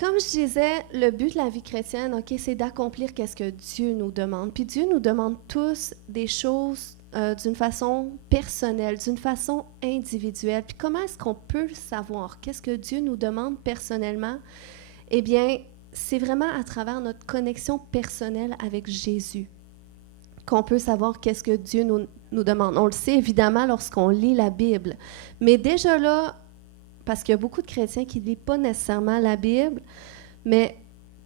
comme je disais, le but de la vie chrétienne, OK, c'est d'accomplir qu'est-ce que Dieu nous demande. Puis Dieu nous demande tous des choses d'une façon personnelle, d'une façon individuelle. Puis comment est-ce qu'on peut le savoir? Qu'est-ce que Dieu nous demande personnellement? Eh bien, c'est vraiment à travers notre connexion personnelle avec Jésus qu'on peut savoir qu'est-ce que Dieu nous demande. On le sait évidemment lorsqu'on lit la Bible. Mais déjà là, parce qu'il y a beaucoup de chrétiens qui ne lisent pas nécessairement la Bible, mais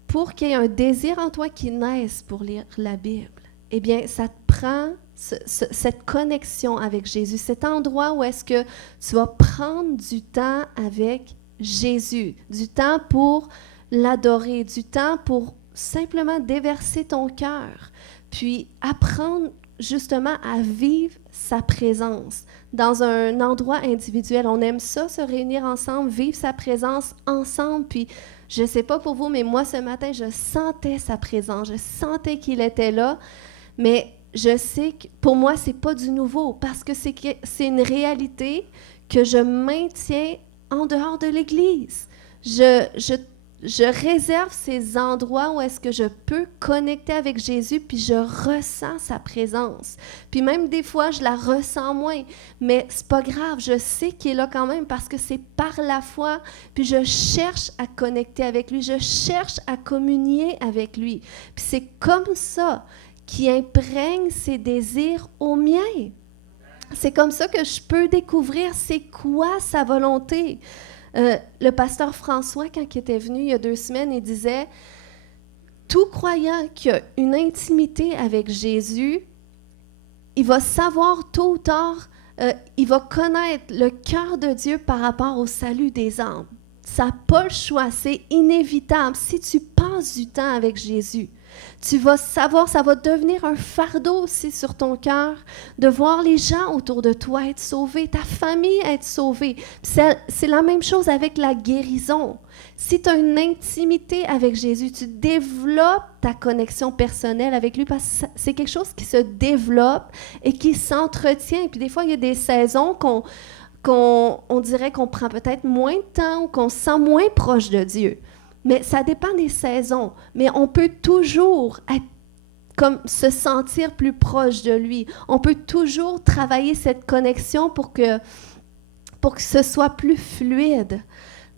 pour qu'il y ait un désir en toi qui naisse pour lire la Bible, eh bien, ça te prend cette connexion avec Jésus, cet endroit où est-ce que tu vas prendre du temps avec Jésus, du temps pour l'adorer, du temps pour simplement déverser ton cœur, puis apprendre justement à vivre sa présence dans un endroit individuel. On aime ça, se réunir ensemble, vivre sa présence ensemble, puis je ne sais pas pour vous, mais moi, ce matin, je sentais sa présence, je sentais qu'il était là, mais je sais que pour moi, ce n'est pas du nouveau, parce que c'est une réalité que je maintiens en dehors de l'Église. Je réserve ces endroits où est-ce que je peux connecter avec Jésus, puis je ressens sa présence. Puis même des fois, je la ressens moins, mais c'est pas grave, je sais qu'il est là quand même parce que c'est par la foi, puis je cherche à connecter avec lui, je cherche à communier avec lui. Puis c'est comme ça qu'il imprègne ses désirs aux miens. C'est comme ça que je peux découvrir c'est quoi sa volonté. Le pasteur François, quand il était venu il y a 2 semaines, il disait « Tout croyant qui a une intimité avec Jésus, il va savoir tôt ou tard, il va connaître le cœur de Dieu par rapport au salut des âmes. Ça n'a pas le choix, c'est inévitable. Si tu passes du temps avec Jésus, tu vas savoir, ça va devenir un fardeau aussi sur ton cœur de voir les gens autour de toi être sauvés, ta famille être sauvée. C'est la même chose avec la guérison. Si tu as une intimité avec Jésus, tu développes ta connexion personnelle avec lui parce que c'est quelque chose qui se développe et qui s'entretient. Puis des fois, il y a des saisons on dirait qu'on prend peut-être moins de temps ou qu'on se sent moins proche de Dieu. Mais ça dépend des saisons. Mais on peut toujours se sentir plus proche de lui. On peut toujours travailler cette connexion pour que ce soit plus fluide.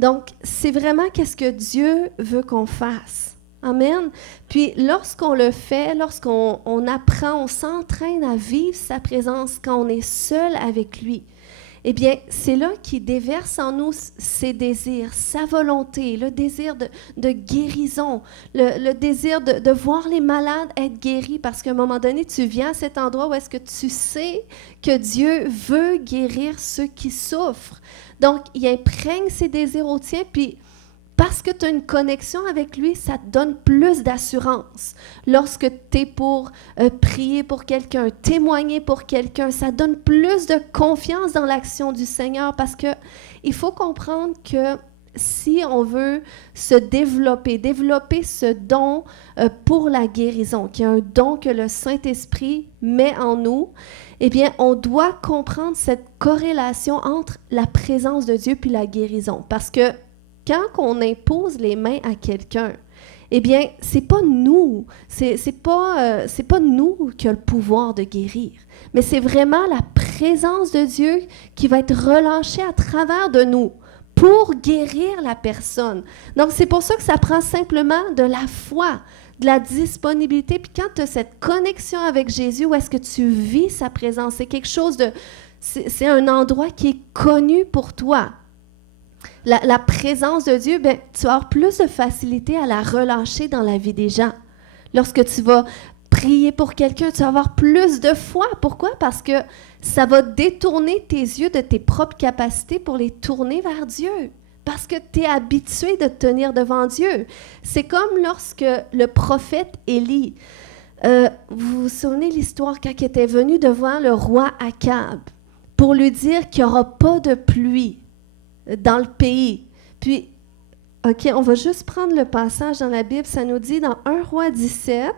Donc, c'est vraiment qu'est-ce que Dieu veut qu'on fasse. Amen. Puis, lorsqu'on le fait, lorsqu'on apprend, on s'entraîne à vivre sa présence quand on est seul avec lui, eh bien, c'est là qu'il déverse en nous ses désirs, sa volonté, le désir de guérison, le désir de voir les malades être guéris, parce qu'à un moment donné, tu viens à cet endroit où est-ce que tu sais que Dieu veut guérir ceux qui souffrent. Donc, il imprègne ses désirs au tien, puis parce que tu as une connexion avec lui, ça te donne plus d'assurance. Lorsque tu es pour prier pour quelqu'un, témoigner pour quelqu'un, ça donne plus de confiance dans l'action du Seigneur parce qu'il faut comprendre que si on veut se développer ce don pour la guérison, qui est un don que le Saint-Esprit met en nous, eh bien, on doit comprendre cette corrélation entre la présence de Dieu puis la guérison. Parce que quand on impose les mains à quelqu'un, eh bien, c'est pas nous, c'est pas nous qui a le pouvoir de guérir, mais c'est vraiment la présence de Dieu qui va être relâchée à travers de nous pour guérir la personne. Donc, c'est pour ça que ça prend simplement de la foi, de la disponibilité. Puis quand tu as cette connexion avec Jésus, où est-ce que tu vis sa présence? C'est quelque chose c'est un endroit qui est connu pour toi. La présence de Dieu, ben, tu vas avoir plus de facilité à la relâcher dans la vie des gens. Lorsque tu vas prier pour quelqu'un, tu vas avoir plus de foi. Pourquoi? Parce que ça va détourner tes yeux de tes propres capacités pour les tourner vers Dieu. Parce que tu es habitué de te tenir devant Dieu. C'est comme lorsque le prophète Élie, vous vous souvenez l'histoire quand il était venu devant le roi Akab pour lui dire qu'il n'y aura pas de pluie dans le pays. Puis, OK, on va juste prendre le passage dans la Bible. Ça nous dit dans 1 Roi 17,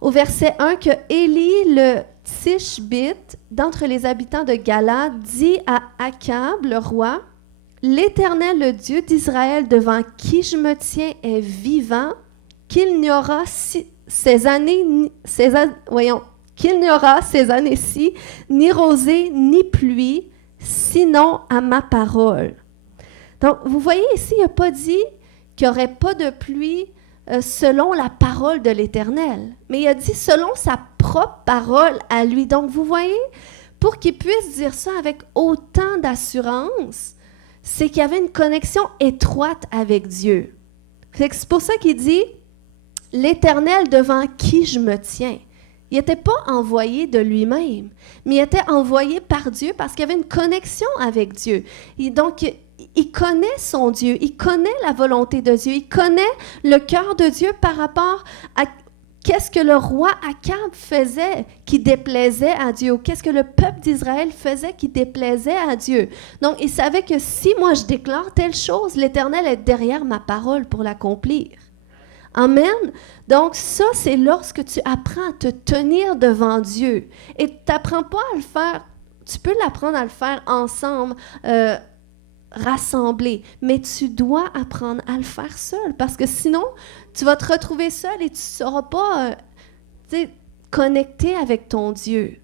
au verset 1, que Élie, le Tishbite, d'entre les habitants de Galade, dit à Akab, le roi, « l'Éternel, le Dieu d'Israël, devant qui je me tiens, est vivant, qu'il n'y aura ces années-ci, ni rosée, ni pluie, sinon à ma parole. » Donc, vous voyez ici, il n'a pas dit qu'il n'y aurait pas de pluie selon la parole de l'Éternel, mais il a dit selon sa propre parole à lui. Donc, vous voyez, pour qu'il puisse dire ça avec autant d'assurance, c'est qu'il y avait une connexion étroite avec Dieu. C'est pour ça qu'il dit « L'Éternel devant qui je me tiens ». Il n'était pas envoyé de lui-même, mais il était envoyé par Dieu parce qu'il y avait une connexion avec Dieu. Et donc, il connaît son Dieu, il connaît la volonté de Dieu, il connaît le cœur de Dieu par rapport à qu'est-ce que le roi Akab faisait qui déplaisait à Dieu, ou qu'est-ce que le peuple d'Israël faisait qui déplaisait à Dieu. Donc, il savait que si moi je déclare telle chose, l'Éternel est derrière ma parole pour l'accomplir. Amen. Donc, ça, c'est lorsque tu apprends à te tenir devant Dieu. Et tu n'apprends pas à le faire, tu peux l'apprendre à le faire ensemble, rassemblés, mais tu dois apprendre à le faire seul, parce que sinon, tu vas te retrouver seul et tu ne sauras pas connecter avec ton Dieu.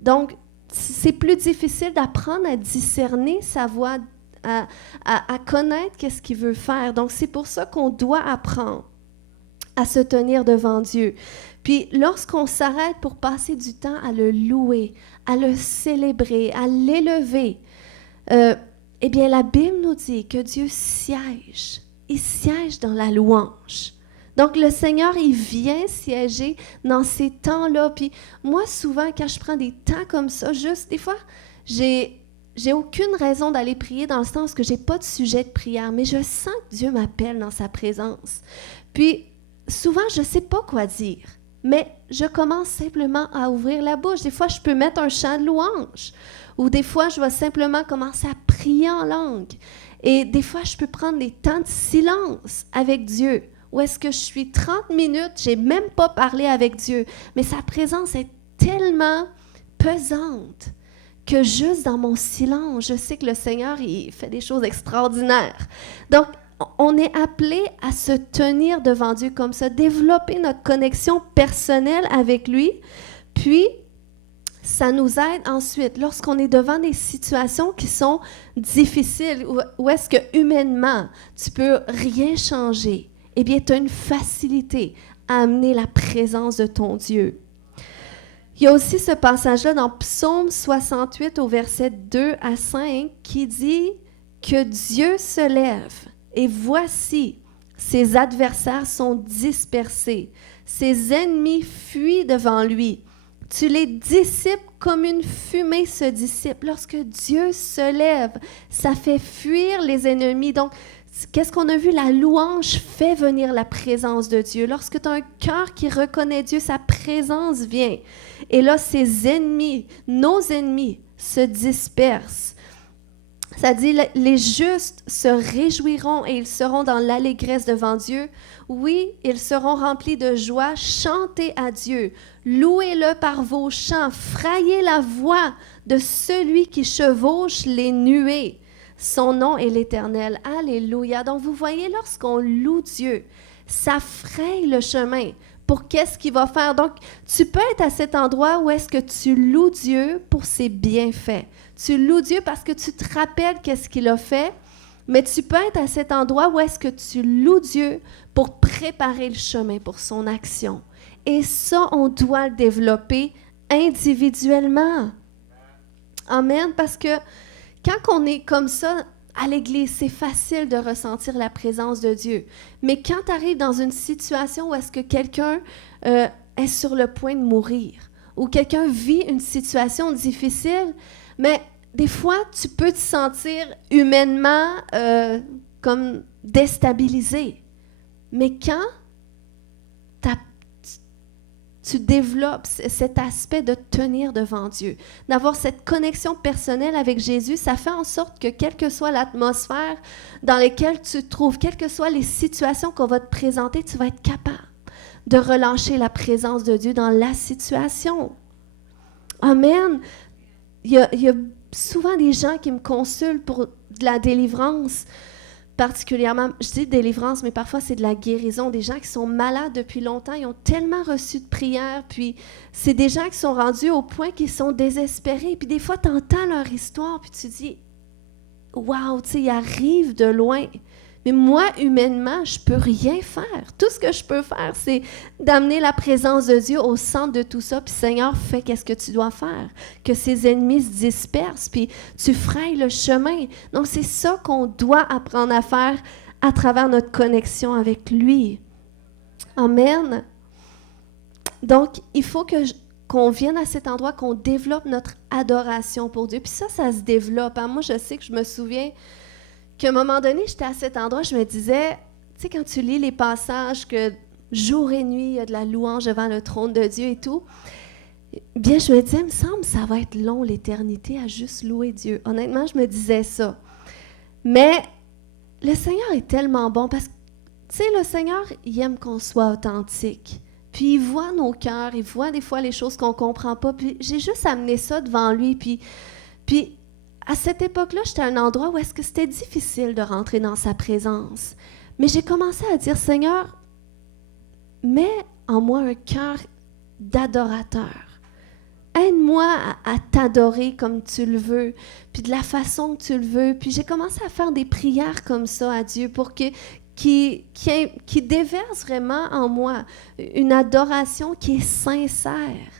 Donc, c'est plus difficile d'apprendre à discerner sa voix, à connaître qu'est-ce qu'il veut faire. Donc, c'est pour ça qu'on doit apprendre à se tenir devant Dieu. Puis, lorsqu'on s'arrête pour passer du temps à le louer, à le célébrer, à l'élever, eh bien, la Bible nous dit que Dieu siège. Il siège dans la louange. Donc, le Seigneur, il vient siéger dans ces temps-là. Puis, moi, souvent, quand je prends des temps comme ça, juste, des fois, j'ai aucune raison d'aller prier dans le sens que j'ai pas de sujet de prière, mais je sens que Dieu m'appelle dans sa présence. Puis, souvent, je sais pas quoi dire, mais je commence simplement à ouvrir la bouche. Des fois, je peux mettre un chant de louange. Ou des fois, je vais simplement commencer à prier en langue. Et des fois, je peux prendre des temps de silence avec Dieu. Où est-ce que je suis 30 minutes, je n'ai même pas parlé avec Dieu. Mais sa présence est tellement pesante que juste dans mon silence, je sais que le Seigneur, il fait des choses extraordinaires. Donc, on est appelé à se tenir devant Dieu comme ça, développer notre connexion personnelle avec lui. Puis, ça nous aide ensuite, lorsqu'on est devant des situations qui sont difficiles, où est-ce que humainement, tu peux rien changer, eh bien, tu as une facilité à amener la présence de ton Dieu. Il y a aussi ce passage-là dans Psaume 68 au verset 2 à 5 qui dit que Dieu se lève et voici, ses adversaires sont dispersés, ses ennemis fuient devant lui. Tu les dissipes comme une fumée se dissipe. Lorsque Dieu se lève, ça fait fuir les ennemis. Donc, qu'est-ce qu'on a vu? La louange fait venir la présence de Dieu. Lorsque tu as un cœur qui reconnaît Dieu, sa présence vient. Et là, ses ennemis, nos ennemis, se dispersent. Ça dit, les justes se réjouiront et ils seront dans l'allégresse devant Dieu. Oui, ils seront remplis de joie. Chantez à Dieu. Louez-le par vos chants. Frayez la voix de celui qui chevauche les nuées. Son nom est l'Éternel. Alléluia. Donc, vous voyez, lorsqu'on loue Dieu, ça fraye le chemin pour qu'est-ce qu'il va faire. Donc, tu peux être à cet endroit où est-ce que tu loues Dieu pour ses bienfaits. Tu loues Dieu parce que tu te rappelles qu'est-ce qu'il a fait, mais tu peux être à cet endroit où est-ce que tu loues Dieu pour préparer le chemin pour son action. Et ça, on doit le développer individuellement. Amen. Parce que quand on est comme ça à l'église, c'est facile de ressentir la présence de Dieu. Mais quand tu arrives dans une situation où est-ce que quelqu'un est sur le point de mourir, ou quelqu'un vit une situation difficile, mais des fois, tu peux te sentir humainement comme déstabilisé. Mais quand tu développes cet aspect de tenir devant Dieu, d'avoir cette connexion personnelle avec Jésus, ça fait en sorte que quelle que soit l'atmosphère dans laquelle tu te trouves, quelles que soient les situations qu'on va te présenter, tu vas être capable de relâcher la présence de Dieu dans la situation. Amen. il y a souvent des gens qui me consultent pour de la délivrance, particulièrement, je dis délivrance, mais parfois c'est de la guérison, des gens qui sont malades depuis longtemps, ils ont tellement reçu de prières, puis c'est des gens qui sont rendus au point qu'ils sont désespérés, puis des fois tu entends leur histoire, puis tu dis « Wow, tu sais, ils arrivent de loin ». Mais moi, humainement, je ne peux rien faire. Tout ce que je peux faire, c'est d'amener la présence de Dieu au centre de tout ça. Puis Seigneur, fais qu'est-ce que tu dois faire. Que ses ennemis se dispersent, puis tu frayes le chemin. Donc, c'est ça qu'on doit apprendre à faire à travers notre connexion avec lui. Amen. Donc, il faut qu'on vienne à cet endroit, qu'on développe notre adoration pour Dieu. Puis ça se développe. Hein? Moi, je sais que je me souviens qu'à un moment donné, j'étais à cet endroit, je me disais, tu sais, quand tu lis les passages que jour et nuit, il y a de la louange devant le trône de Dieu et tout, bien, je me disais, il me semble que ça va être long, l'éternité, à juste louer Dieu. Honnêtement, je me disais ça. Mais le Seigneur est tellement bon parce que, tu sais, le Seigneur, il aime qu'on soit authentique. Puis il voit nos cœurs, il voit des fois les choses qu'on ne comprend pas. Puis j'ai juste amené ça devant lui, puis à cette époque-là, j'étais à un endroit où est-ce que c'était difficile de rentrer dans sa présence. Mais j'ai commencé à dire, Seigneur, mets en moi un cœur d'adorateur. Aide-moi à t'adorer comme tu le veux, puis de la façon que tu le veux. Puis j'ai commencé à faire des prières comme ça à Dieu pour qu'il déverse vraiment en moi une adoration qui est sincère.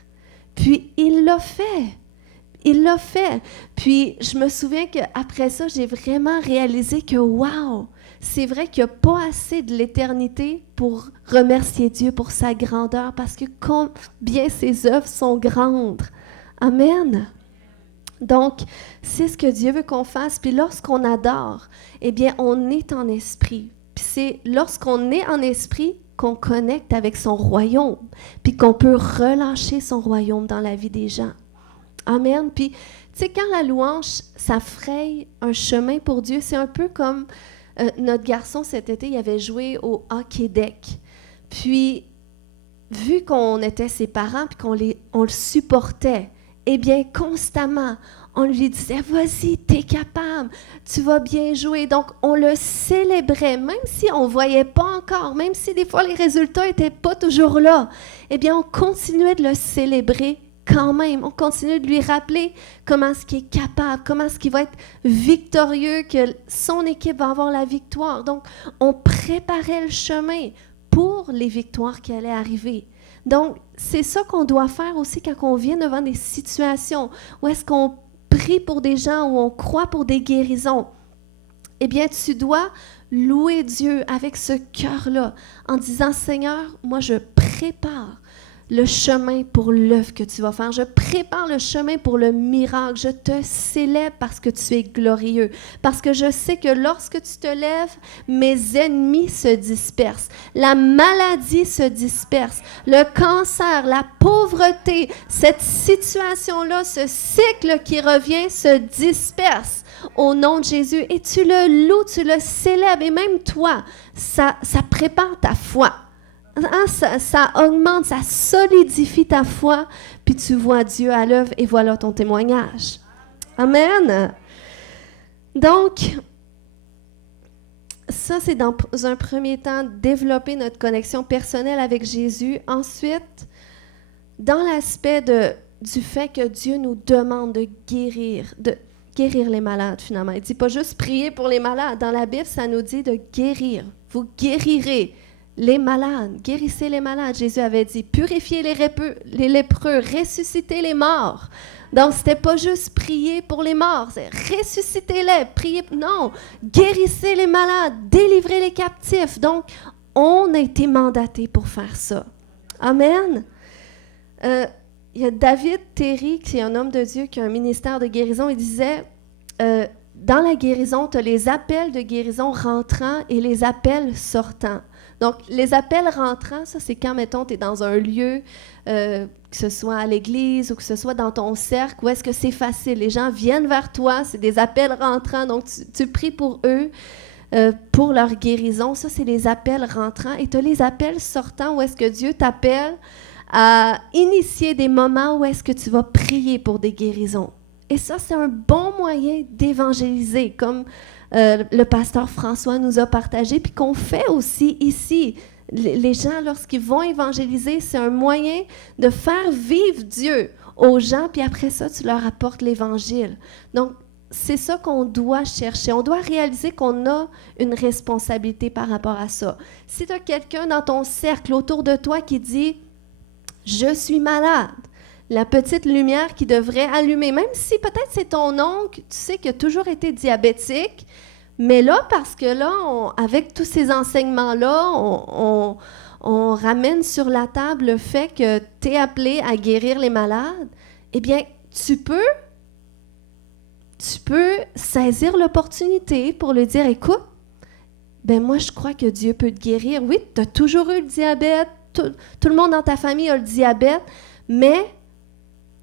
Puis il l'a fait. Il l'a fait. Puis, je me souviens qu'après ça, j'ai vraiment réalisé que, wow, c'est vrai qu'il n'y a pas assez de l'éternité pour remercier Dieu pour sa grandeur, parce que combien ses œuvres sont grandes. Amen. Donc, c'est ce que Dieu veut qu'on fasse. Puis lorsqu'on adore, eh bien, on est en esprit. Puis c'est lorsqu'on est en esprit qu'on connecte avec son royaume, puis qu'on peut relâcher son royaume dans la vie des gens. Amen. Puis, tu sais, quand la louange, ça fraye un chemin pour Dieu, c'est un peu comme notre garçon cet été, il avait joué au hockey deck. Puis, vu qu'on était ses parents puis on le supportait, eh bien, constamment, on lui disait, vas-y, t'es capable, tu vas bien jouer. Donc, on le célébrait, même si on ne voyait pas encore, même si des fois les résultats n'étaient pas toujours là. Eh bien, on continuait de le célébrer quand même. On continue de lui rappeler comment est-ce qu'il est capable, comment est-ce qu'il va être victorieux, que son équipe va avoir la victoire. Donc, on préparait le chemin pour les victoires qui allaient arriver. Donc, c'est ça qu'on doit faire aussi quand on vient devant des situations où est-ce qu'on prie pour des gens, où on croit pour des guérisons. Eh bien, tu dois louer Dieu avec ce cœur-là en disant, Seigneur, moi, je prépare le chemin pour l'œuvre que tu vas faire. Je prépare le chemin pour le miracle. Je te célèbre parce que tu es glorieux. Parce que je sais que lorsque tu te lèves, mes ennemis se dispersent. La maladie se disperse. Le cancer, la pauvreté, cette situation-là, ce cycle qui revient se disperse au nom de Jésus. Et tu le loues, tu le célèbres. Et même toi, ça prépare ta foi. Ça augmente, ça solidifie ta foi, puis tu vois Dieu à l'œuvre et voilà ton témoignage. Amen. Donc, ça, c'est dans un premier temps, développer notre connexion personnelle avec Jésus. Ensuite, dans l'aspect du fait que Dieu nous demande de guérir les malades, finalement. Il ne dit pas juste prier pour les malades. Dans la Bible, ça nous dit de guérir. Vous guérirez les malades, guérissez les malades. Jésus avait dit, purifiez les lépreux, ressuscitez les morts. Donc, ce n'était pas juste prier pour les morts, c'est ressuscitez-les, priez. Non, guérissez les malades, délivrez les captifs. Donc, on a été mandatés pour faire ça. Amen. Il y a David Terry, qui est un homme de Dieu, qui a un ministère de guérison. Il disait, dans la guérison, tu as les appels de guérison rentrants et les appels sortants. Donc, les appels rentrants, ça, c'est quand, mettons, tu es dans un lieu, que ce soit à l'église ou que ce soit dans ton cercle, où est-ce que c'est facile. Les gens viennent vers toi, c'est des appels rentrants, donc tu pries pour eux, pour leur guérison. Ça, c'est les appels rentrants. Et tu as les appels sortants, où est-ce que Dieu t'appelle à initier des moments où est-ce que tu vas prier pour des guérisons. Et ça, c'est un bon moyen d'évangéliser, comme le pasteur François nous a partagé, puis qu'on fait aussi ici. Les gens, lorsqu'ils vont évangéliser, c'est un moyen de faire vivre Dieu aux gens, puis après ça, tu leur apportes l'Évangile. Donc, c'est ça qu'on doit chercher. On doit réaliser qu'on a une responsabilité par rapport à ça. Si tu as quelqu'un dans ton cercle autour de toi qui dit « Je suis malade », la petite lumière qui devrait allumer, même si peut-être c'est ton oncle, tu sais, qui a toujours été diabétique, mais là, parce que là, avec tous ces enseignements-là, on ramène sur la table le fait que tu es appelé à guérir les malades, eh bien, tu peux saisir l'opportunité pour lui dire, écoute, ben moi, je crois que Dieu peut te guérir. Oui, tu as toujours eu le diabète, tout le monde dans ta famille a le diabète, mais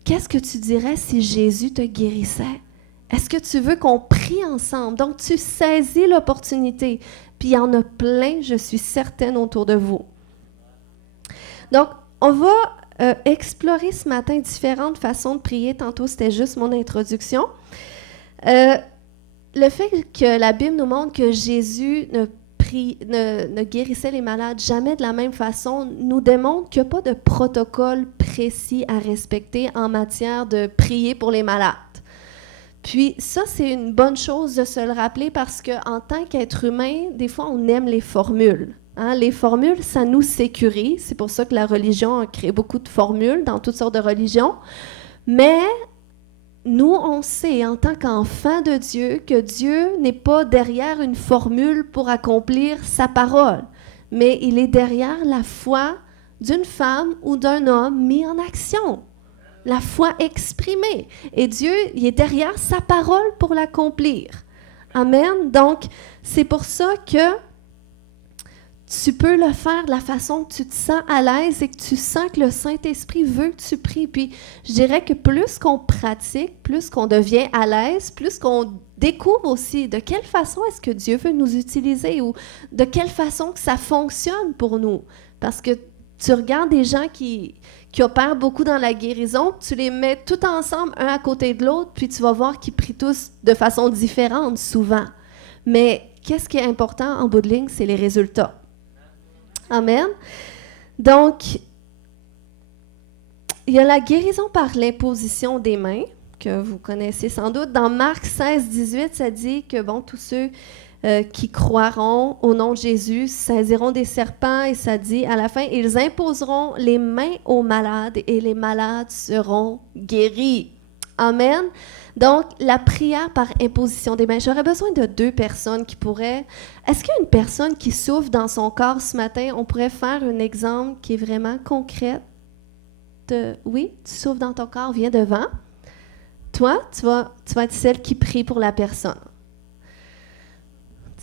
qu'est-ce que tu dirais si Jésus te guérissait? Est-ce que tu veux qu'on prie ensemble? Donc, tu saisis l'opportunité. Puis, il y en a plein, je suis certaine, autour de vous. Donc, on va explorer ce matin différentes façons de prier. Tantôt, c'était juste mon introduction. Le fait que la Bible nous montre que Jésus ne guérissait les malades jamais de la même façon nous démontre qu'il n'y a pas de protocole précis à respecter en matière de prier pour les malades. Puis ça, c'est une bonne chose de se le rappeler parce qu'en tant qu'être humain, des fois, on aime les formules. Hein? Les formules, ça nous sécurise. C'est pour ça que la religion a créé beaucoup de formules dans toutes sortes de religions. Mais nous, on sait en tant qu'enfants de Dieu que Dieu n'est pas derrière une formule pour accomplir sa parole, mais il est derrière la foi d'une femme ou d'un homme mis en action. La foi exprimée. Et Dieu, il est derrière sa parole pour l'accomplir. Amen. Donc, c'est pour ça que tu peux le faire de la façon que tu te sens à l'aise et que tu sens que le Saint-Esprit veut que tu pries. Puis, je dirais que plus qu'on pratique, plus qu'on devient à l'aise, plus qu'on découvre aussi de quelle façon est-ce que Dieu veut nous utiliser ou de quelle façon que ça fonctionne pour nous. Parce que tu regardes des gens qui opèrent beaucoup dans la guérison, tu les mets tout ensemble, un à côté de l'autre, puis tu vas voir qu'ils prient tous de façon différente, souvent. Mais qu'est-ce qui est important en bout de ligne? C'est les résultats. Amen. Donc, il y a la guérison par l'imposition des mains, que vous connaissez sans doute. Dans Marc 16, 18, ça dit que, bon, tous ceux qui croiront au nom de Jésus saisiront des serpents, et ça dit à la fin, ils imposeront les mains aux malades et les malades seront guéris. Amen. Donc, la prière par imposition des mains. J'aurais besoin de 2 personnes qui pourraient... Est-ce qu'il y a une personne qui souffre dans son corps ce matin? On pourrait faire un exemple qui est vraiment concret. Oui, tu souffres dans ton corps, viens devant. Toi, tu vas être celle qui prie pour la personne.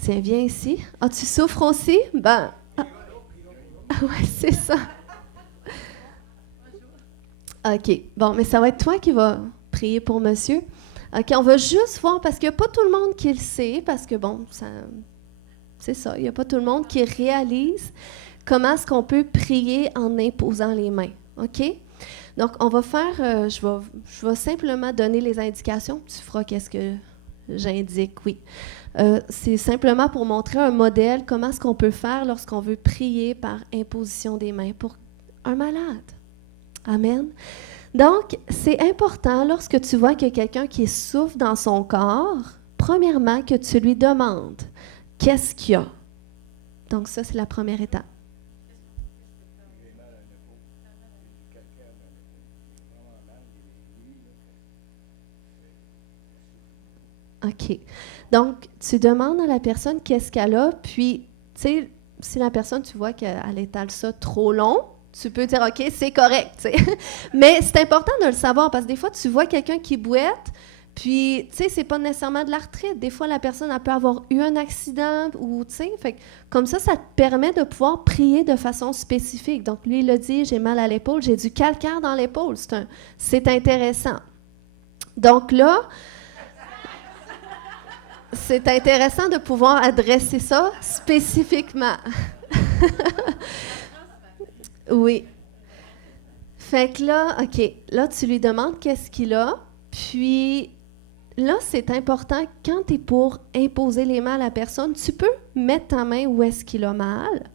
Tiens, viens ici. Ah, tu souffres aussi? Ben, ouais, c'est ça. OK. Bon, mais ça va être toi qui vas prier pour monsieur. OK, on va juste voir, parce qu'il n'y a pas tout le monde qui le sait, parce que, bon, c'est ça, il n'y a pas tout le monde qui réalise comment est-ce qu'on peut prier en imposant les mains. OK? Donc, on va faire, je vais simplement donner les indications. Tu feras qu'est-ce que j'indique, oui. C'est simplement pour montrer un modèle, comment est-ce qu'on peut faire lorsqu'on veut prier par imposition des mains pour un malade. Amen. Donc, c'est important, lorsque tu vois qu'il y a quelqu'un qui souffre dans son corps, premièrement, que tu lui demandes qu'est-ce qu'il y a. Donc, ça, c'est la première étape. OK. Donc, tu demandes à la personne qu'est-ce qu'elle a, puis, tu sais, si la personne, tu vois qu'elle étale ça trop long, tu peux dire, OK, c'est correct, tu sais. Mais c'est important de le savoir, parce que des fois, tu vois quelqu'un qui bouette, puis, tu sais, c'est pas nécessairement de l'arthrite. Des fois, la personne, elle peut avoir eu un accident, ou, tu sais, fait comme ça te permet de pouvoir prier de façon spécifique. Donc, lui, il a dit, j'ai mal à l'épaule, j'ai du calcaire dans l'épaule. C'est intéressant. Donc là, c'est intéressant de pouvoir adresser ça spécifiquement. Oui. Fait que là, OK, là, tu lui demandes qu'est-ce qu'il a. Puis là, c'est important, quand tu es pour imposer les mains à la personne, tu peux mettre ta main où est-ce qu'il a mal.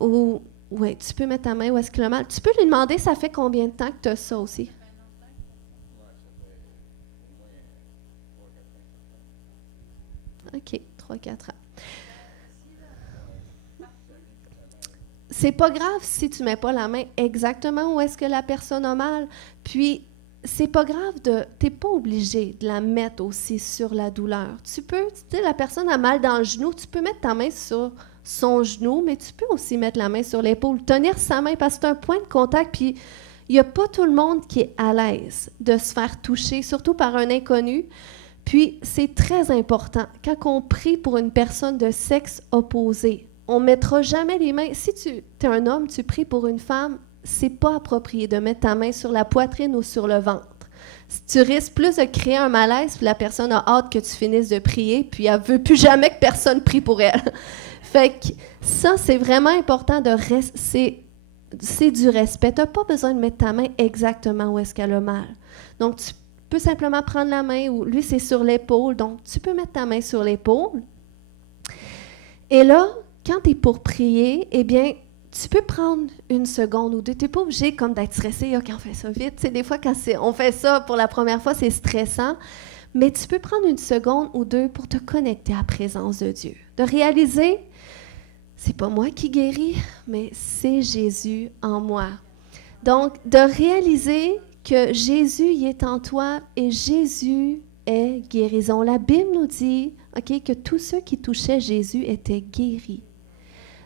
Ou, oui, tu peux mettre ta main où est-ce qu'il a mal. Tu peux lui demander, ça fait combien de temps que tu as ça aussi? OK, 3-4 ans. C'est pas grave si tu mets pas la main exactement où est-ce que la personne a mal. Puis, c'est pas grave t'es pas obligé de la mettre aussi sur la douleur. Tu sais, la personne a mal dans le genou, tu peux mettre ta main sur son genou, mais tu peux aussi mettre la main sur l'épaule, tenir sa main parce que c'est un point de contact, puis il n'y a pas tout le monde qui est à l'aise de se faire toucher, surtout par un inconnu. Puis, c'est très important, quand on prie pour une personne de sexe opposé, on ne mettra jamais les mains. Si tu es un homme, tu pries pour une femme, c'est pas approprié de mettre ta main sur la poitrine ou sur le ventre. Tu risques plus de créer un malaise, puis la personne a hâte que tu finisses de prier, puis elle veut plus jamais que personne prie pour elle. Fait que ça, c'est vraiment important c'est du respect. Tu n'as pas besoin de mettre ta main exactement où est-ce qu'elle a mal. Donc, tu peux simplement prendre la main, ou lui, c'est sur l'épaule, donc tu peux mettre ta main sur l'épaule. Et là, quand tu es pour prier, eh bien, tu peux prendre une seconde ou deux. Tu n'es pas obligé comme d'être stressé. OK, on fait ça vite. Tu sais, des fois, quand on fait ça pour la première fois, c'est stressant. Mais tu peux prendre une seconde ou deux pour te connecter à la présence de Dieu. De réaliser, c'est pas moi qui guéris, mais c'est Jésus en moi. Donc, de réaliser que Jésus y est en toi et Jésus est guérison. La Bible nous dit, OK, que tous ceux qui touchaient Jésus étaient guéris.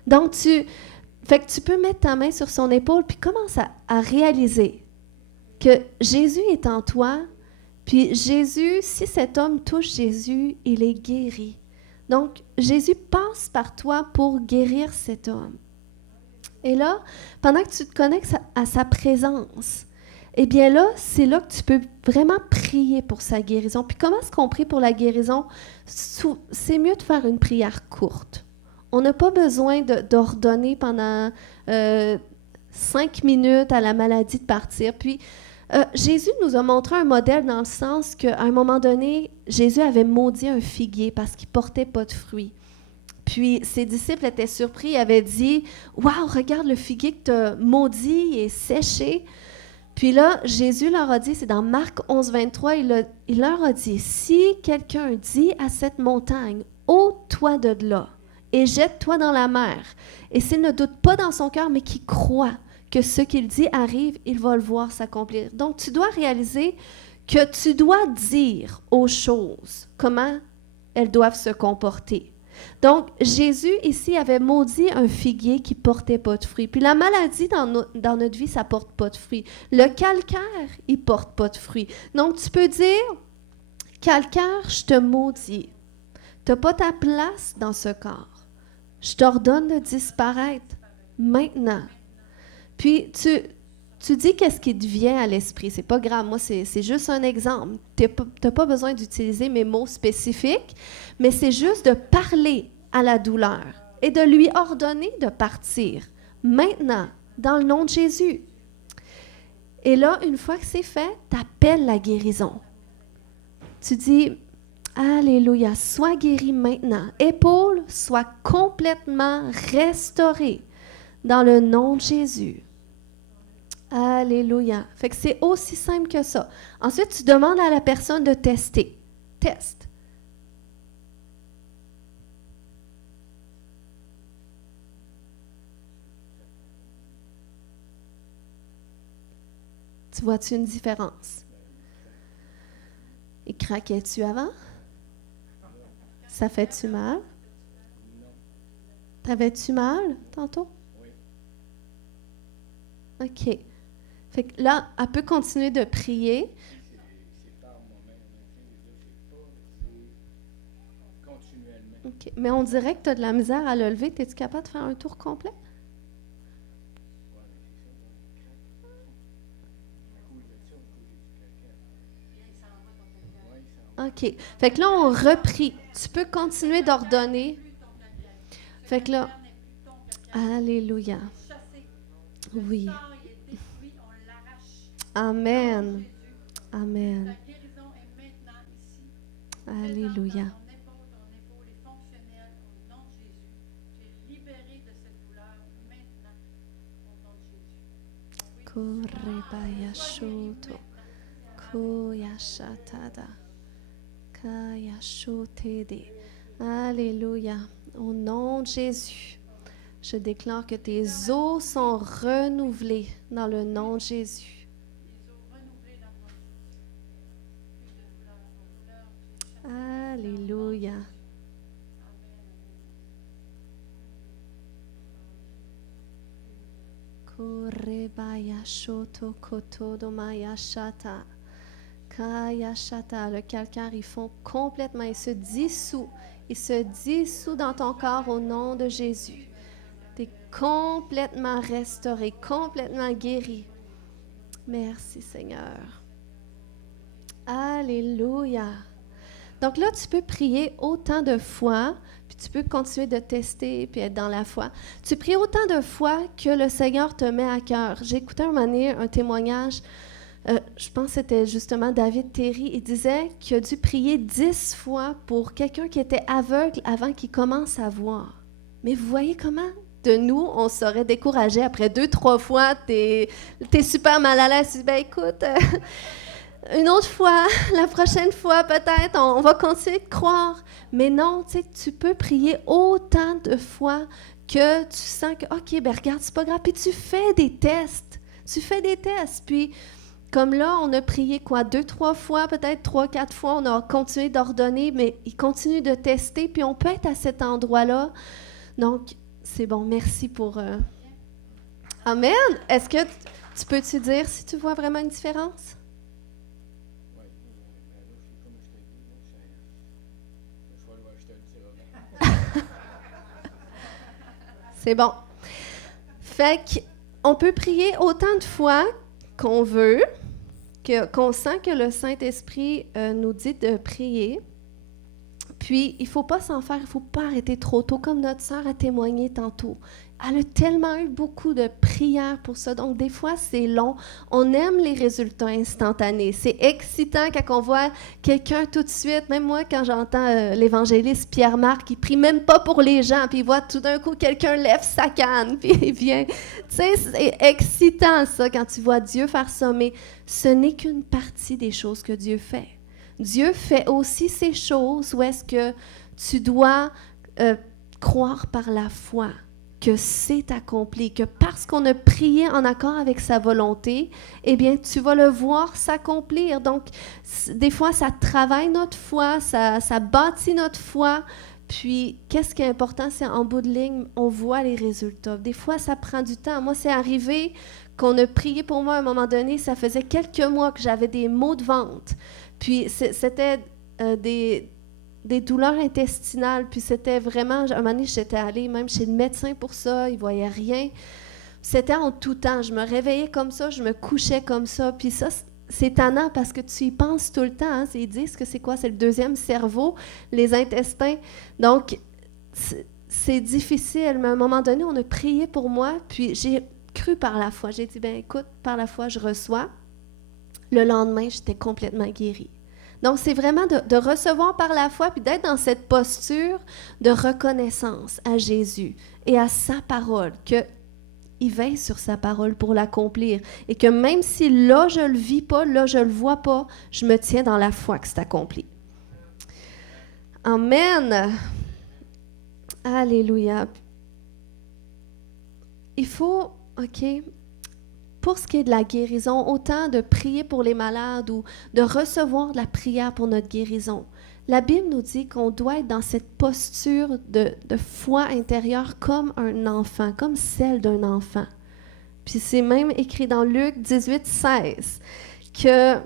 Donc, fait que tu peux mettre ta main sur son épaule puis commence à réaliser que Jésus est en toi, puis Jésus, si cet homme touche Jésus, il est guéri. Donc, Jésus passe par toi pour guérir cet homme. Et là, pendant que tu te connectes à sa présence, eh bien là, c'est là que tu peux vraiment prier pour sa guérison. Puis comment est-ce qu'on prie pour la guérison? C'est mieux de faire une prière courte. On n'a pas besoin d'ordonner pendant 5 minutes à la maladie de partir. Puis, Jésus nous a montré un modèle dans le sens qu'à un moment donné, Jésus avait maudit un figuier parce qu'il ne portait pas de fruits. Puis, ses disciples étaient surpris. Ils avaient dit, « Wow, regarde le figuier que tu as maudit et séché. » Puis là, Jésus leur a dit, c'est dans Marc 11, 23, il leur a dit, « Si quelqu'un dit à cette montagne, ôte-toi de là, et jette-toi dans la mer. Et s'il ne doute pas dans son cœur, mais qui croit que ce qu'il dit arrive, il va le voir s'accomplir. » Donc, tu dois réaliser que tu dois dire aux choses comment elles doivent se comporter. Donc, Jésus, ici, avait maudit un figuier qui ne portait pas de fruits. Puis la maladie dans notre vie, ça ne porte pas de fruits. Le calcaire, il ne porte pas de fruits. Donc, tu peux dire, « Calcaire, je te maudis. Tu n'as pas ta place dans ce corps. Je t'ordonne de disparaître maintenant. » Puis, tu dis qu'est-ce qui te vient à l'esprit. C'est pas grave. Moi, c'est juste un exemple. Tu n'as pas besoin d'utiliser mes mots spécifiques, mais c'est juste de parler à la douleur et de lui ordonner de partir maintenant, dans le nom de Jésus. Et là, une fois que c'est fait, tu appelles la guérison. Tu dis, Alléluia, sois guéri maintenant. Épaule, sois complètement restaurée dans le nom de Jésus. Alléluia. Fait que c'est aussi simple que ça. Ensuite, tu demandes à la personne de tester. Teste. Tu vois-tu une différence? Et craquais-tu avant? Ça fait-tu mal? T'avais-tu mal tantôt? OK. Fait que là, elle peut continuer de prier. OK. Mais on dirait que tu as de la misère à le lever. Es-tu capable de faire un tour complet? OK. Fait que là, on reprie. Tu peux continuer d'ordonner. Fait que là, Alléluia. Oui. Amen. Amen. Alléluia. Ton épaule est fonctionnelle au nom de Jésus. Tu es libéré de cette douleur maintenant au nom de Jésus. Korebaya shoto. Koyashatada. Kayashotede. Alléluia. Au nom de Jésus, je déclare que tes os sont renouvelés dans le nom de Jésus. Les os renouvelés dans ton vie. Plus de douleur. Alléluia. Korebaya shoto kotodo maya shata. Kaya shata. Le calcaire, il fond complètement. Il se dissout. Il se dissout dans ton corps au nom de Jésus. Tu es complètement restauré, complètement guéri. Merci Seigneur. Alléluia. Donc là, tu peux prier autant de fois, puis tu peux continuer de tester, puis être dans la foi. Tu pries autant de fois que le Seigneur te met à cœur. J'ai écouté un moment donné un témoignage, je pense que c'était justement David Terry, il disait qu'il a dû prier 10 fois pour quelqu'un qui était aveugle avant qu'il commence à voir. Mais vous voyez comment de nous, on serait découragé après 2-3 fois, t'es super mal à l'aise, tu dis, ben écoute... une autre fois, la prochaine fois, peut-être, on va continuer de croire. Mais non, tu sais, tu peux prier autant de fois que tu sens que, OK, ben regarde, c'est pas grave. Puis tu fais des tests. Puis, comme là, on a prié quoi, 2-3 fois, peut-être 3-4 fois, on a continué d'ordonner, mais il continue de tester. Puis on peut être à cet endroit-là. Donc, c'est bon. Merci pour... Amen. Est-ce que tu peux-tu dire si tu vois vraiment une différence? C'est bon. Fait qu'on peut prier autant de fois qu'on veut, qu'on sent que le Saint-Esprit nous dit de prier. Puis, il ne faut pas s'en faire, il ne faut pas arrêter trop tôt, comme notre sœur a témoigné tantôt. Elle a tellement eu beaucoup de prières pour ça. Donc, des fois, c'est long. On aime les résultats instantanés. C'est excitant quand on voit quelqu'un tout de suite. Même moi, quand j'entends l'évangéliste Pierre-Marc, il prie même pas pour les gens, puis il voit tout d'un coup quelqu'un lève sa canne, puis il vient. Tu sais, c'est excitant ça, quand tu vois Dieu faire ça. Mais ce n'est qu'une partie des choses que Dieu fait. Dieu fait aussi ces choses où est-ce que tu dois croire par la foi que c'est accompli, que parce qu'on a prié en accord avec sa volonté, eh bien, tu vas le voir s'accomplir. Donc, des fois, ça travaille notre foi, ça bâtit notre foi. Puis, qu'est-ce qui est important, c'est en bout de ligne, on voit les résultats. Des fois, ça prend du temps. Moi, c'est arrivé qu'on a prié pour moi à un moment donné. Ça faisait quelques mois que j'avais des maux de ventre. Puis, c'était des douleurs intestinales. Puis, c'était vraiment... À un moment donné, j'étais allée même chez le médecin pour ça. Il ne voyait rien. C'était en tout temps. Je me réveillais comme ça, je me couchais comme ça. Puis ça, c'est étonnant parce que tu y penses tout le temps. Hein. Ils disent que c'est quoi? C'est le deuxième cerveau, les intestins. Donc, c'est difficile. Mais à un moment donné, on a prié pour moi. Puis, j'ai cru par la foi. J'ai dit, ben écoute, par la foi, je reçois. Le lendemain, j'étais complètement guérie. Donc, c'est vraiment de recevoir par la foi, puis d'être dans cette posture de reconnaissance à Jésus et à sa parole, qu'il veille sur sa parole pour l'accomplir. Et que même si là, je ne le vis pas, là, je ne le vois pas, je me tiens dans la foi que c'est accompli. Amen. Alléluia. Il faut, OK, pour ce qui est de la guérison, autant de prier pour les malades ou de recevoir de la prière pour notre guérison. La Bible nous dit qu'on doit être dans cette posture de foi intérieure comme un enfant, comme celle d'un enfant. Puis c'est même écrit dans Luc 18, 16, que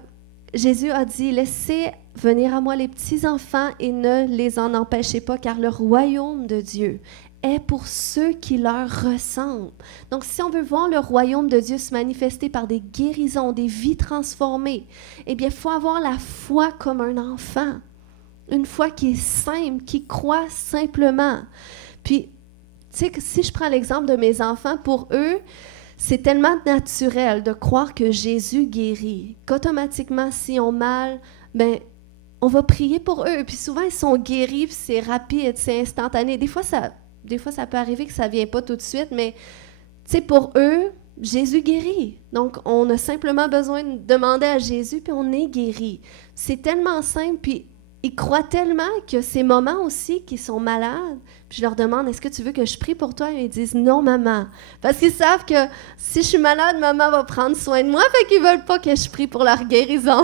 Jésus a dit « Laissez venir à moi les petits-enfants et ne les en empêchez pas, car le royaume de Dieu est pour ceux qui leur ressemblent. » Donc, si on veut voir le royaume de Dieu se manifester par des guérisons, des vies transformées, eh bien, il faut avoir la foi comme un enfant. Une foi qui est simple, qui croit simplement. Puis, tu sais, si je prends l'exemple de mes enfants, pour eux, c'est tellement naturel de croire que Jésus guérit, qu'automatiquement, s'ils ont mal, ben on va prier pour eux. Puis souvent, ils sont guéris, puis c'est rapide, c'est instantané. Des fois, ça peut arriver que ça ne vient pas tout de suite, mais tu sais, pour eux, Jésus guérit. Donc, on a simplement besoin de demander à Jésus, puis on est guéri. C'est tellement simple, puis ils croient tellement que ces moments aussi qu'ils sont malades, puis je leur demande, est-ce que tu veux que je prie pour toi? Et ils disent, non, maman. Parce qu'ils savent que si je suis malade, maman va prendre soin de moi, fait qu'ils veulent pas que je prie pour leur guérison.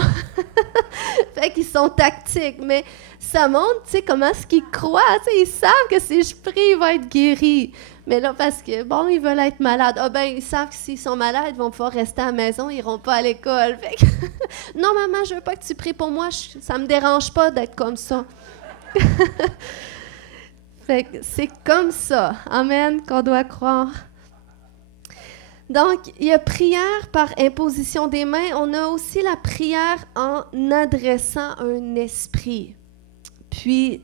Fait qu'ils sont tactiques, mais ça montre, tu sais, comment est-ce qu'ils croient, tu sais, ils savent que si je prie, ils vont être guéris. Mais là, parce que, bon, ils veulent être malades. Ah ben, ils savent que s'ils sont malades, ils vont pouvoir rester à la maison, ils n'iront pas à l'école. Fait que, non, maman, je veux pas que tu pries pour moi, ça me dérange pas d'être comme ça. Fait que c'est comme ça, amen, qu'on doit croire. Donc, il y a prière par imposition des mains. On a aussi la prière en adressant un esprit. Puis,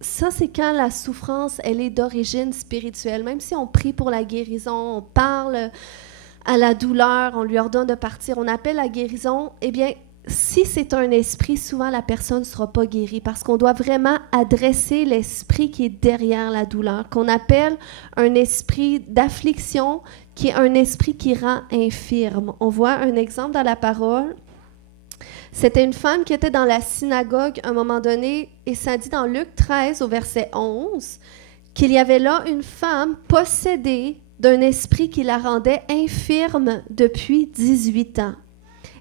ça, c'est quand la souffrance, elle est d'origine spirituelle. Même si on prie pour la guérison, on parle à la douleur, on lui ordonne de partir, on appelle la guérison, eh bien, si c'est un esprit, souvent la personne ne sera pas guérie parce qu'on doit vraiment adresser l'esprit qui est derrière la douleur, qu'on appelle un esprit d'affliction, qui est un esprit qui rend infirme. On voit un exemple dans la parole. C'était une femme qui était dans la synagogue à un moment donné, et ça dit dans Luc 13 au verset 11, qu'il y avait là une femme possédée d'un esprit qui la rendait infirme depuis 18 ans.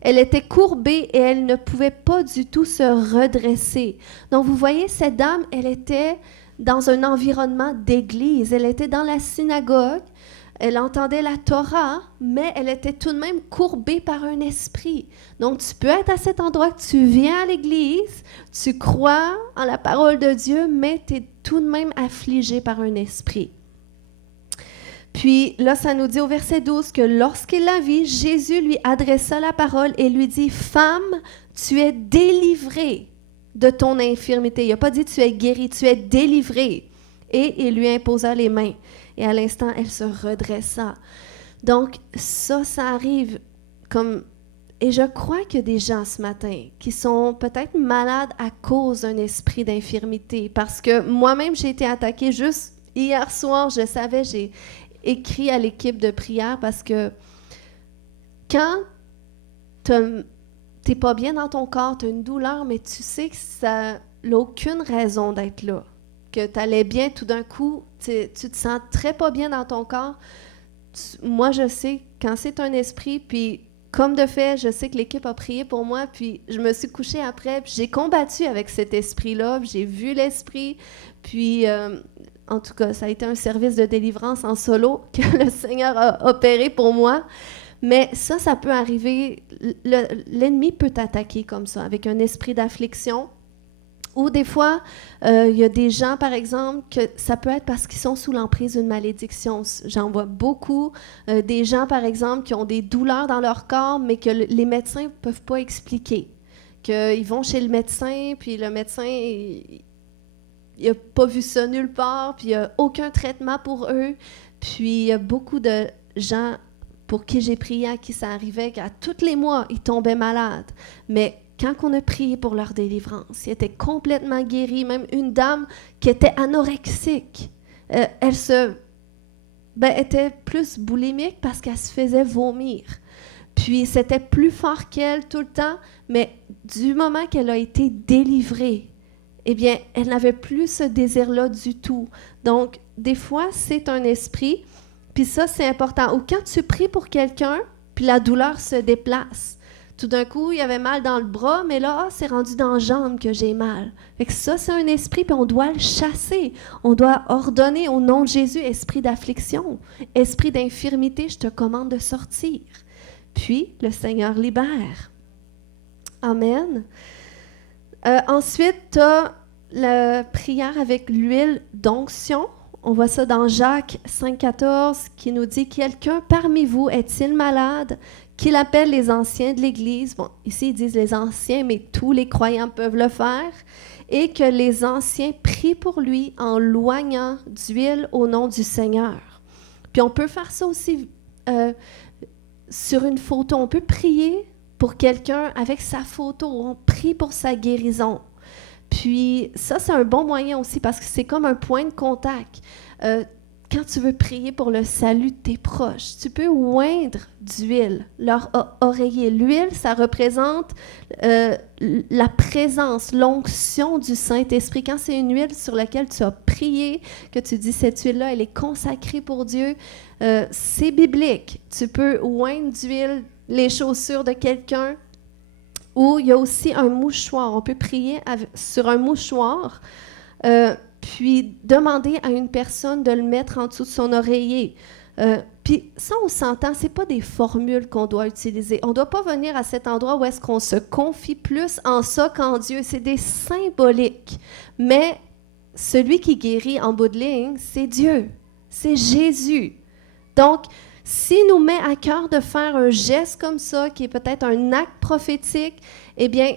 Elle était courbée et elle ne pouvait pas du tout se redresser. Donc, vous voyez, cette dame, elle était dans un environnement d'église. Elle était dans la synagogue. Elle entendait la Torah, mais elle était tout de même courbée par un esprit. Donc, tu peux être à cet endroit que tu viens à l'église, tu crois en la parole de Dieu, mais tu es tout de même affligé par un esprit. Puis là, ça nous dit au verset 12 que lorsqu'il la vit, Jésus lui adressa la parole et lui dit « Femme, tu es délivrée de ton infirmité. » Il n'a pas dit « Tu es guérie, tu es délivrée. » Et il lui imposa les mains. Et à l'instant, elle se redressa. Donc, ça arrive comme... Et je crois qu'il y a des gens ce matin qui sont peut-être malades à cause d'un esprit d'infirmité. Parce que moi-même, j'ai été attaquée juste hier soir. Je savais, j'ai écrit à l'équipe de prière parce que quand tu n'es pas bien dans ton corps, tu as une douleur, mais tu sais que ça n'a aucune raison d'être là. Que tu allais bien, tout d'un coup, tu te sens très pas bien dans ton corps. Moi, je sais, quand c'est un esprit, puis comme de fait, je sais que l'équipe a prié pour moi, puis je me suis couchée après, puis j'ai combattu avec cet esprit-là, puis j'ai vu l'esprit, puis en tout cas, ça a été un service de délivrance en solo que le Seigneur a opéré pour moi. Mais ça peut arriver, l'ennemi peut t'attaquer comme ça, avec un esprit d'affliction. Ou des fois, il y a des gens, par exemple, que ça peut être parce qu'ils sont sous l'emprise d'une malédiction. J'en vois beaucoup. Des gens, par exemple, qui ont des douleurs dans leur corps, mais que les médecins ne peuvent pas expliquer. Qu'ils vont chez le médecin, puis le médecin, il n'a pas vu ça nulle part, puis il n'y a aucun traitement pour eux. Puis il y a beaucoup de gens pour qui j'ai prié, à qui ça arrivait, qu'à tous les mois, ils tombaient malades. Mais quand on a prié pour leur délivrance, ils étaient complètement guéris. Même une dame qui était anorexique, elle était plus boulimique parce qu'elle se faisait vomir. Puis c'était plus fort qu'elle tout le temps, mais du moment qu'elle a été délivrée, eh bien, elle n'avait plus ce désir-là du tout. Donc, des fois, c'est un esprit, puis ça, c'est important. Ou quand tu pries pour quelqu'un, puis la douleur se déplace. Tout d'un coup, il y avait mal dans le bras, mais là, c'est rendu dans la jambe que j'ai mal. Fait que ça, c'est un esprit, puis on doit le chasser. On doit ordonner au nom de Jésus, esprit d'affliction, esprit d'infirmité, je te commande de sortir. Puis, le Seigneur libère. Amen. Ensuite, tu as la prière avec l'huile d'onction. On voit ça dans Jacques 5,14 qui nous dit « Quelqu'un parmi vous est-il malade? Qu'il appelle les anciens de l'Église. » Bon, ici, ils disent les anciens, mais tous les croyants peuvent le faire. Et que les anciens prient pour lui en loignant d'huile au nom du Seigneur. Puis on peut faire ça aussi sur une photo. On peut prier pour quelqu'un avec sa photo, on prie pour sa guérison. Puis ça, c'est un bon moyen aussi parce que c'est comme un point de contact. Quand tu veux prier pour le salut de tes proches, tu peux oindre d'huile leur oreiller. L'huile, ça représente la présence, l'onction du Saint-Esprit. Quand c'est une huile sur laquelle tu as prié, que tu dis cette huile-là, elle est consacrée pour Dieu, c'est biblique. Tu peux oindre d'huile les chaussures de quelqu'un. Ou il y a aussi un mouchoir. On peut prier sur un mouchoir. Puis demander à une personne de le mettre en dessous de son oreiller. Puis ça, on s'entend, ce n'est pas des formules qu'on doit utiliser. On ne doit pas venir à cet endroit où est-ce qu'on se confie plus en ça qu'en Dieu. C'est des symboliques. Mais celui qui guérit en bout de ligne, c'est Dieu. C'est Jésus. Donc, s'il nous met à cœur de faire un geste comme ça, qui est peut-être un acte prophétique, eh bien,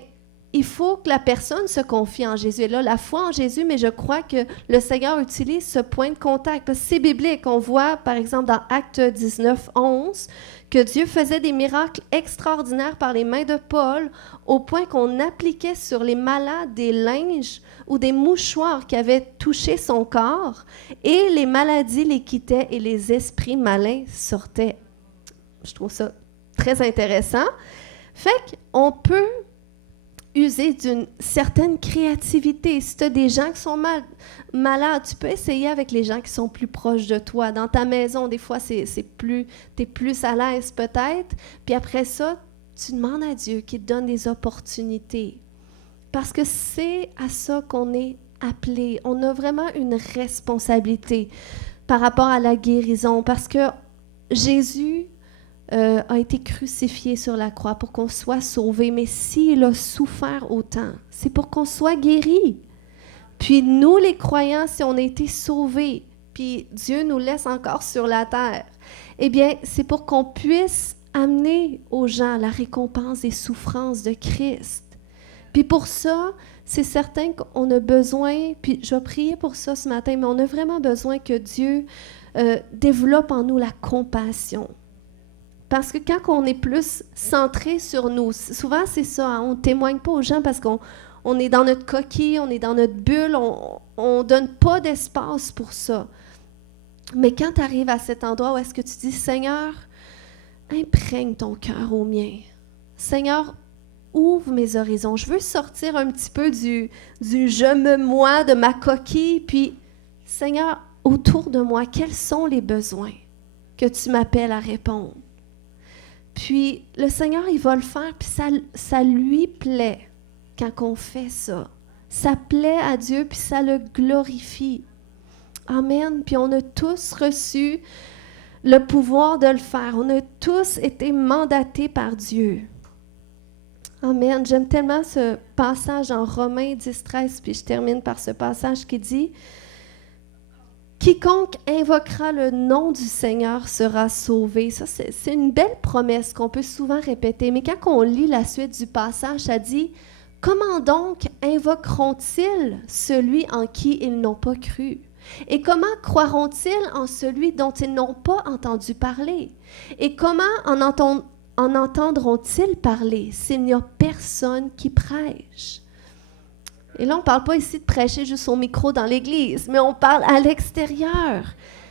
il faut que la personne se confie en Jésus. Et là, la foi en Jésus, mais je crois que le Seigneur utilise ce point de contact. Parce que c'est biblique. On voit, par exemple, dans Actes 19, 11, que Dieu faisait des miracles extraordinaires par les mains de Paul, au point qu'on appliquait sur les malades des linges ou des mouchoirs qui avaient touché son corps, et les maladies les quittaient et les esprits malins sortaient. Je trouve ça très intéressant. Fait qu'on peut user d'une certaine créativité. Si tu as des gens qui sont malades, tu peux essayer avec les gens qui sont plus proches de toi. Dans ta maison, des fois, tu es plus à l'aise peut-être. Puis après ça, tu demandes à Dieu qu'il te donne des opportunités. Parce que c'est à ça qu'on est appelé. On a vraiment une responsabilité par rapport à la guérison. Parce que Jésus a été crucifié sur la croix pour qu'on soit sauvé. Mais s'il a souffert autant, c'est pour qu'on soit guéri. Puis nous, les croyants, si on a été sauvés, puis Dieu nous laisse encore sur la terre, eh bien, c'est pour qu'on puisse amener aux gens la récompense des souffrances de Christ. Puis pour ça, c'est certain qu'on a besoin, puis je vais prier pour ça ce matin, mais on a vraiment besoin que Dieu développe en nous la compassion. Parce que quand on est plus centré sur nous, souvent c'est ça, hein, on ne témoigne pas aux gens parce qu'on est dans notre coquille, on est dans notre bulle, on ne donne pas d'espace pour ça. Mais quand tu arrives à cet endroit où est-ce que tu dis, Seigneur, imprègne ton cœur au mien. Seigneur, ouvre mes horizons. Je veux sortir un petit peu du je me moi de ma coquille, puis Seigneur, autour de moi, quels sont les besoins que tu m'appelles à répondre? Puis le Seigneur, il va le faire, puis ça lui plaît quand on fait ça. Ça plaît à Dieu, puis ça le glorifie. Amen. Puis on a tous reçu le pouvoir de le faire. On a tous été mandatés par Dieu. Amen. J'aime tellement ce passage en Romains 10, 13, puis je termine par ce passage qui dit « Quiconque invoquera le nom du Seigneur sera sauvé. » Ça, c'est une belle promesse qu'on peut souvent répéter. Mais quand on lit la suite du passage, ça dit « Comment donc invoqueront-ils celui en qui ils n'ont pas cru? Et comment croiront-ils en celui dont ils n'ont pas entendu parler? Et comment en entendront-ils parler s'il n'y a personne qui prêche? » Et là, on ne parle pas ici de prêcher juste au micro dans l'église, mais on parle à l'extérieur.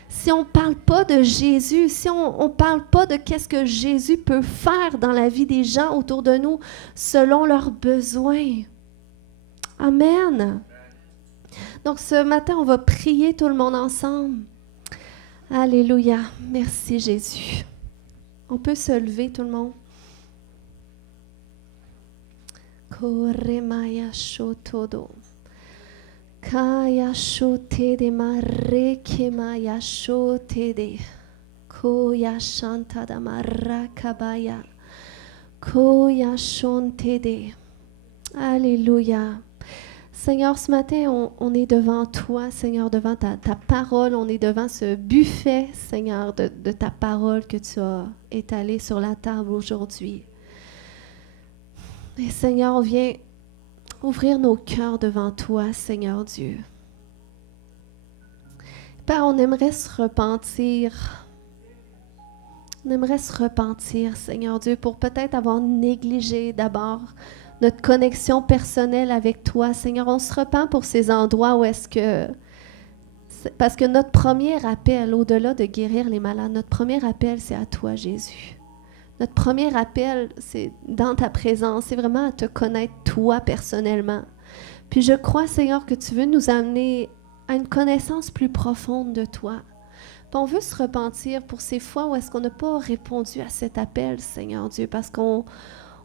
Si on ne parle pas de Jésus, si on ne parle pas de qu'est-ce que Jésus peut faire dans la vie des gens autour de nous selon leurs besoins. Amen. Donc, ce matin, on va prier tout le monde ensemble. Alléluia. Merci, Jésus. On peut se lever, tout le monde. Koremaya shotodo. Kaya shotede mareke maya shotede. Koya shantada marakabaya. Koya shontede. Alléluia. Seigneur, ce matin, on est devant toi, Seigneur, devant ta parole. On est devant ce buffet, Seigneur, de ta parole que tu as étalée sur la table aujourd'hui. Et Seigneur, on vient ouvrir nos cœurs devant toi, Seigneur Dieu. Père, on aimerait se repentir On aimerait se repentir, Seigneur Dieu, pour peut-être avoir négligé d'abord notre connexion personnelle avec toi. Seigneur, on se repent pour ces endroits où est-ce que... Parce que notre premier appel, au-delà de guérir les malades, notre premier appel, c'est à toi, Jésus. Notre premier appel, c'est dans ta présence, c'est vraiment à te connaître toi personnellement. Puis je crois, Seigneur, que tu veux nous amener à une connaissance plus profonde de toi. Puis on veut se repentir pour ces fois où est-ce qu'on n'a pas répondu à cet appel, Seigneur Dieu, parce qu'on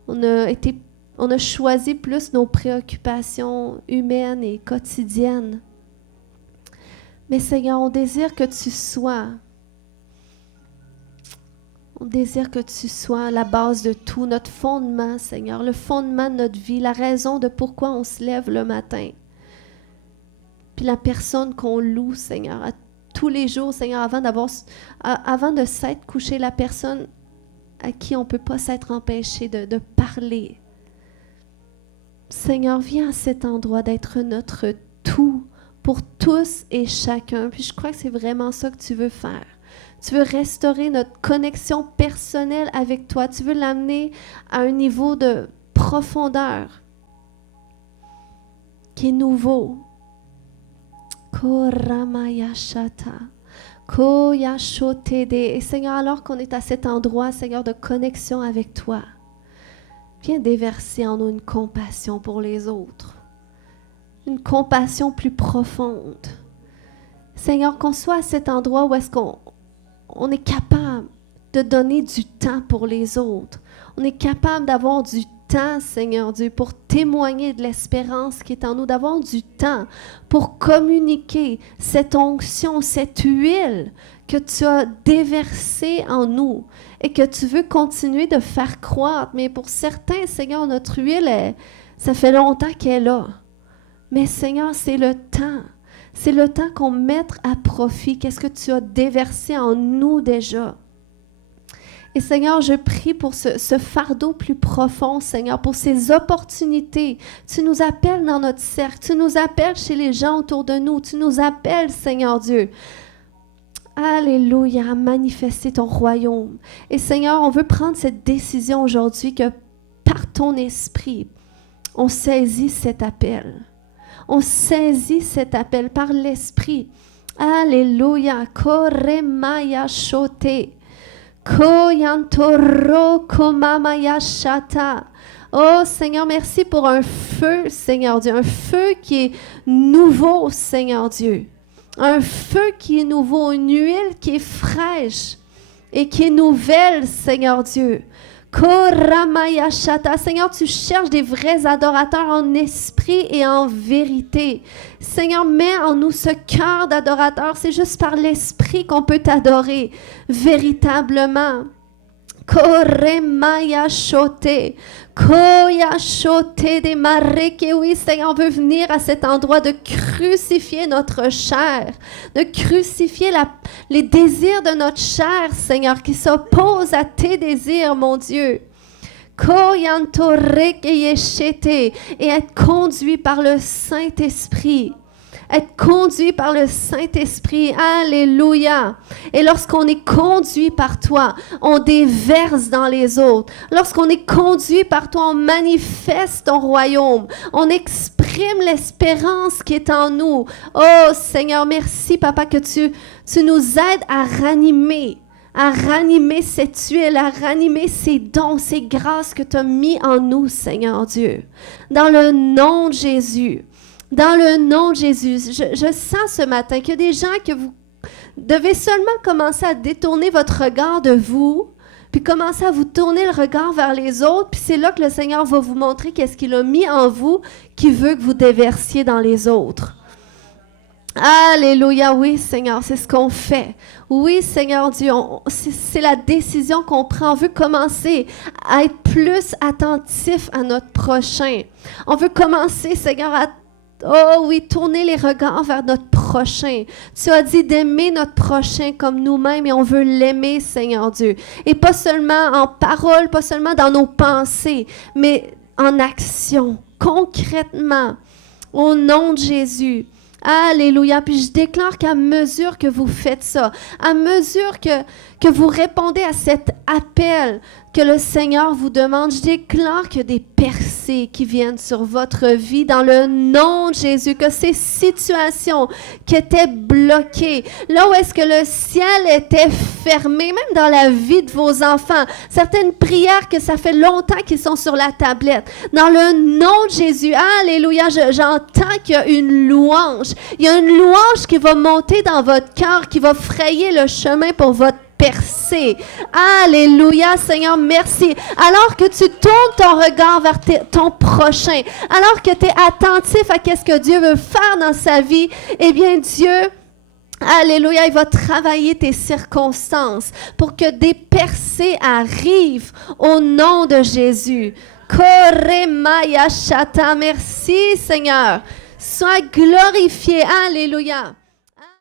a choisi plus nos préoccupations humaines et quotidiennes. Mais Seigneur, on désire que tu sois la base de tout, notre fondement, Seigneur, le fondement de notre vie, la raison de pourquoi on se lève le matin. Puis la personne qu'on loue, Seigneur, à tous les jours, Seigneur, avant de s'être couché, la personne à qui on ne peut pas s'être empêché de parler. Seigneur, viens à cet endroit d'être notre tout pour tous et chacun. Puis je crois que c'est vraiment ça que tu veux faire. Tu veux restaurer notre connexion personnelle avec toi. Tu veux l'amener à un niveau de profondeur qui est nouveau. Et Seigneur, alors qu'on est à cet endroit, Seigneur, de connexion avec toi, viens déverser en nous une compassion pour les autres. Une compassion plus profonde. Seigneur, qu'on soit à cet endroit où est-ce qu'on est capable de donner du temps pour les autres. On est capable d'avoir du temps, Seigneur Dieu, pour témoigner de l'espérance qui est en nous, d'avoir du temps pour communiquer cette onction, cette huile que tu as déversée en nous et que tu veux continuer de faire croître. Mais pour certains, Seigneur, notre huile, ça fait longtemps qu'elle est là. Mais Seigneur, c'est le temps. C'est le temps qu'on mette à profit. Qu'est-ce que tu as déversé en nous déjà? Et Seigneur, je prie pour ce fardeau plus profond, Seigneur, pour ces opportunités. Tu nous appelles dans notre cercle. Tu nous appelles chez les gens autour de nous. Tu nous appelles, Seigneur Dieu. Alléluia, à manifester ton royaume. Et Seigneur, on veut prendre cette décision aujourd'hui que par ton esprit, on saisit cet appel. On saisit cet appel par l'esprit. Alléluia. Koremaya shote. Koyantoro komamaya shata. Oh Seigneur, merci pour un feu, Seigneur Dieu. Un feu qui est nouveau, Seigneur Dieu. Un feu qui est nouveau, une huile qui est fraîche et qui est nouvelle, Seigneur Dieu. Koramaya shata. Seigneur, tu cherches des vrais adorateurs en esprit et en vérité. Seigneur, mets en nous ce cœur d'adorateur. C'est juste par l'esprit qu'on peut t'adorer véritablement. Koremaya shote. Koya shote de mareke. Oui, Seigneur, on veut venir à cet endroit de crucifier notre chair, de crucifier les désirs de notre chair, Seigneur, qui s'opposent à tes désirs, mon Dieu. Koyantoreke yeshete. Et être conduit par le Saint-Esprit. Être conduit par le Saint-Esprit. Alléluia. Et lorsqu'on est conduit par toi, on déverse dans les autres. Lorsqu'on est conduit par toi, on manifeste ton royaume. On exprime l'espérance qui est en nous. Oh Seigneur, merci Papa que tu nous aides à ranimer cette huile, à ranimer ces dons, ces grâces que tu as mis en nous, Seigneur Dieu. Dans le nom de Jésus. Dans le nom de Jésus, je sens ce matin qu'il y a des gens que vous devez seulement commencer à détourner votre regard de vous, puis commencer à vous tourner le regard vers les autres, puis c'est là que le Seigneur va vous montrer qu'est-ce qu'il a mis en vous, qu'il veut que vous déversiez dans les autres. Alléluia, oui Seigneur, c'est ce qu'on fait. Oui Seigneur Dieu, c'est la décision qu'on prend. On veut commencer à être plus attentif à notre prochain. On veut commencer, Seigneur, oh oui, tourner les regards vers notre prochain. Tu as dit d'aimer notre prochain comme nous-mêmes et on veut l'aimer, Seigneur Dieu. Et pas seulement en parole, pas seulement dans nos pensées, mais en action, concrètement, au nom de Jésus. Alléluia. Puis je déclare qu'à mesure que vous faites ça, à mesure que vous répondez à cet appel que le Seigneur vous demande, je déclare qu'il y a des percées qui viennent sur votre vie dans le nom de Jésus, que ces situations qui étaient bloquées, là où est-ce que le ciel était fermé, même dans la vie de vos enfants, certaines prières que ça fait longtemps qu'ils sont sur la tablette, dans le nom de Jésus, alléluia, j'entends qu'il y a une louange. Il y a une louange qui va monter dans votre cœur, qui va frayer le chemin pour votre percée. Alléluia, Seigneur, merci. Alors que tu tournes ton regard vers ton prochain, alors que tu es attentif à ce que Dieu veut faire dans sa vie, eh bien Dieu, alléluia, il va travailler tes circonstances pour que des percées arrivent au nom de Jésus. Koremaya Shata, merci Seigneur. Sois glorifié, alléluia.